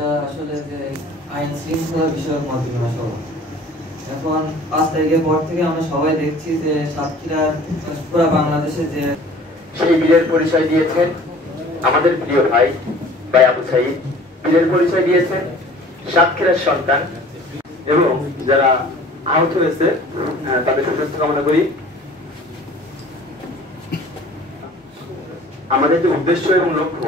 আসলে যে আইন শৃঙ্খলা বিষয়ক মতবিনিময় সভা এখন 5 তারিখের পর থেকে আমরা সবাই দেখছি যে সাতক্ষীরার পুরো বাংলাদেশে যে সেই বীরের পরিচয় দিয়েছেন আমাদের প্রিয় ভাই আবু সাইদ। বীরের পরিচয় দিয়েছেন সাতক্ষীরার সন্তান এবং যারা আহত হয়েছে তাদের সুস্বাস্থ্য কামনা করি। আমাদের যে উদ্দেশ্য এবং লক্ষ্য,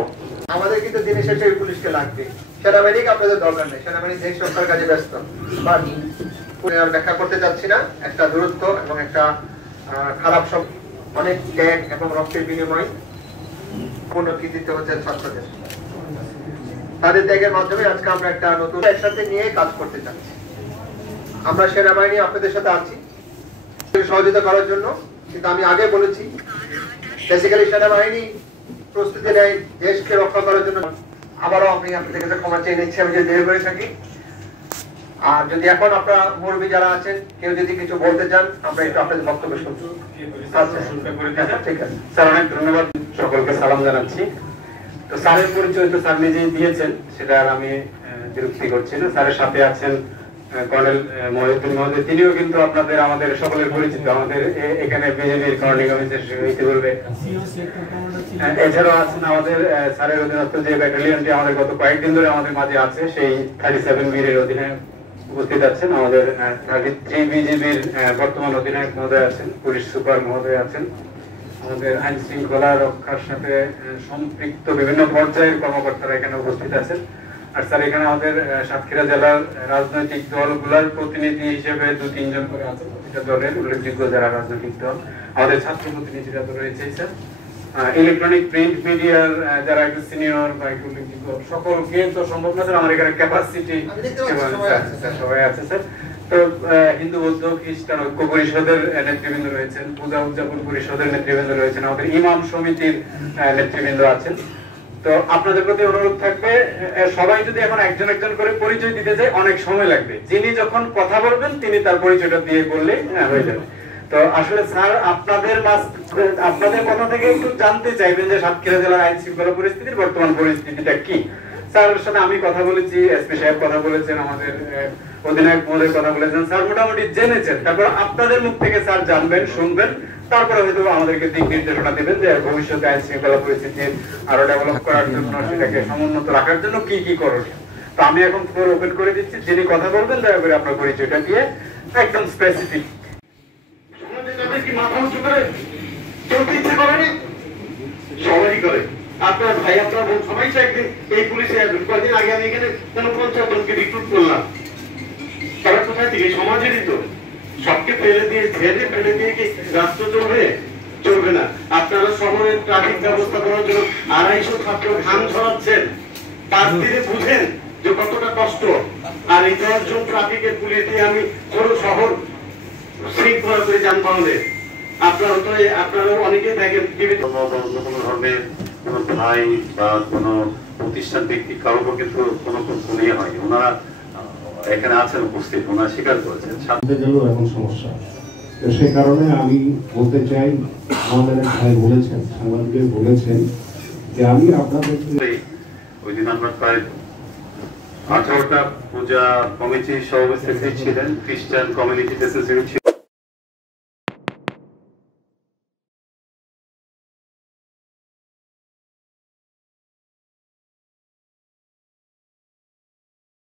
আমাদের কিন্তু দিনের শেষে পুলিশকে লাগবে। সেনাবাহিনীকে আপনাদের দরকার নেই, সেনাবাহিনী দেশ রক্ষার কাজে ব্যস্ত। আর ব্যাখ্যা করতে চাচ্ছি না, একটা দূরত্ব এবং একটা খারাপ সব অনেক ত্যাগ এবং রক্তের বিনিময় পূর্ণ কৃতিত্ব হচ্ছে ছাত্রদের। তাদের ত্যাগের মাধ্যমে আজকে আমরা একটা নতুন একসাথে নিয়ে কাজ করতে চাচ্ছি। আমরা সেনাবাহিনী আপনাদের সাথে আছি সহযোগিতা করার জন্য, কিন্তু আমি আগে বলেছি বেসিক্যালি সেনাবাহিনী প্রস্তুতি নেয় দেশকে রক্ষা করার জন্য। আবারও আমি আপনাদের কাছে ক্ষমা চেয়ে নিচ্ছি আমি যদি দেরি করে থাকি। আর যদি এখন আপনারা মুরব্বী যারা আছেন কেউ যদি কিছু বলতে চান আমরা একটু আপনাদের বক্তব্য শুনছি। ঠিক আছে স্যার, অনেক ধন্যবাদ। সকলকে সালাম জানাচ্ছি। তো স্যারের পরিচয় তো স্যার নিজেই দিয়েছেন, সেটা আর আমি বিরক্তি করছি না। স্যারের সাথে আছেন কর্নেল মহিউদ্দিন মহোদয়, তিনিও কিন্তু আপনাদের আমাদের সকলের পরিচিত। আমাদের এখানে বিজেপির কমান্ডিং অফিসার ইতিপূর্বে। এছাড়াও আছেন আমাদের স্যারের অধীনস্থ যে ব্যাটালিয়নটি আমাদের গত কয়েকদিন ধরে আমাদের মাঝে আছে, সেই 37 বীরের অধীনে উপস্থিত আছেন। আমাদের 33 বিজেপির বর্তমান অধিনায়ক মহোদয় আছেন, পুলিশ সুপার মহোদয় আছেন। আমাদের আইন শৃঙ্খলা রক্ষার সাথে সম্পৃক্ত বিভিন্ন পর্যায়ের কর্মকর্তারা এখানে উপস্থিত আছেন। আর স্যার এখানে আমাদের সাতক্ষীরা জেলার রাজনৈতিক দলগুলোর প্রতিনিধি হিসেবে 2-3 জন করে আছেন, প্রতিটা দলের উল্লেখযোগ্য যারা রাজনৈতিক দল। আমাদের ছাত্র প্রতিনিধিরা তো রয়েছেই স্যার। ইলেকট্রনিক প্রিন্ট মিডিয়ার যারা একটু সিনিয়র বা একটু উল্লেখযোগ্য সকলকে তো সম্ভব না স্যার, আমার এখানে ক্যাপাসিটি সবাই আছে স্যার। তো হিন্দু বৌদ্ধ খ্রিস্টান ঐক্য পরিষদের নেতৃবৃন্দ রয়েছেন, পূজা উদযাপন পরিষদের নেতৃবৃন্দ রয়েছেন, আমাদের ইমাম সমিতির নেতৃবৃন্দ আছেন। তো আপনাদের প্রতি অনুরোধ থাকবে, সবাই যদি এখন একজন একজন করে পরিচয় দিতে যায় অনেক সময় লাগবে। যিনি যখন কথা বলবেন তিনি তার পরিচয়টা দিয়ে বললে হয়ে যাবে। তো আসলে স্যার আপনাদের কথা থেকে একটু জানতে চাইবেন যে সাতক্ষীরা জেলার আইন শৃঙ্খলা পরিস্থিতির বর্তমান পরিস্থিতিটা কি। স্যারের সাথে আমি কথা বলেছি, এসপি সাহেব কথা বলেছেন, আমাদের অধিনায়ক মহোদয় কথা বলেছেন, স্যার মোটামুটি জেনেছেন। তারপর আপনাদের মুখ থেকে স্যার জানবেন, শুনবেন, তারপরে হয়তো আমাদেরকে দিক নির্দেশনা দেবেন যে ভবিষ্যতে আইন শৃঙ্খলা পরিস্থিতি আরো ডেভেলপ করার জন্য, সেটাকে সমুন্নত রাখার জন্য কি কি করণীয়। তো আমি এখন ফ্লোর ওপেন করে দিচ্ছি, যিনি কথা বলবেন দয়া করে আপনার পরিচয়টা দিয়ে একদম স্পেসিফিক। মাথা উঁচু করে চলতে ইচ্ছে করেনি, সবাই করে। আপনার ভাই আপনার বোন সবাই একদিন এই পুলিশে আসবেন। কয়েকদিন আগে আমি এখানে 50 জনকে রিক্রুট করলাম, তারা কোথায় থেকে সমাজেরই তো। সবকে ফেলে দিয়ে ফেলে দিয়ে কি রাষ্ট্র চলবে না। আপনারা শহরের ট্রাফিক ব্যবস্থা করার জন্য 250 ছাত্র ঘাম ছড়াচ্ছেন, পাশ দিয়ে বুঝেন যে কতটা কষ্ট। আর এই 10 জন ট্রাফিকের পুলিশ দিয়ে আমি পুরো শহর শৃঙ্খলা করে যানবাহনের। আপনারা অনেকেই দেখেন বিভিন্ন ধর্মের কোন ভাই বা কোন প্রতিষ্ঠান ব্যক্তি কারোর কিন্তু কোনো শুনিয়ে হয়নি। ওনারা এখানে আছেন উপস্থিত, ওনারা স্বীকার করেছেন এখন সমস্যা। তো সে কারণে আমি বলতে চাই, আমাদের ভাই বলেছেন, সাংবাদিক বলেছেন যে আমি আপনাদের ওই দিন আমরা প্রায় 18টা পূজা কমিটির সভাপতি ছিলেন, খ্রিস্টান কমিউনিটি ছিল।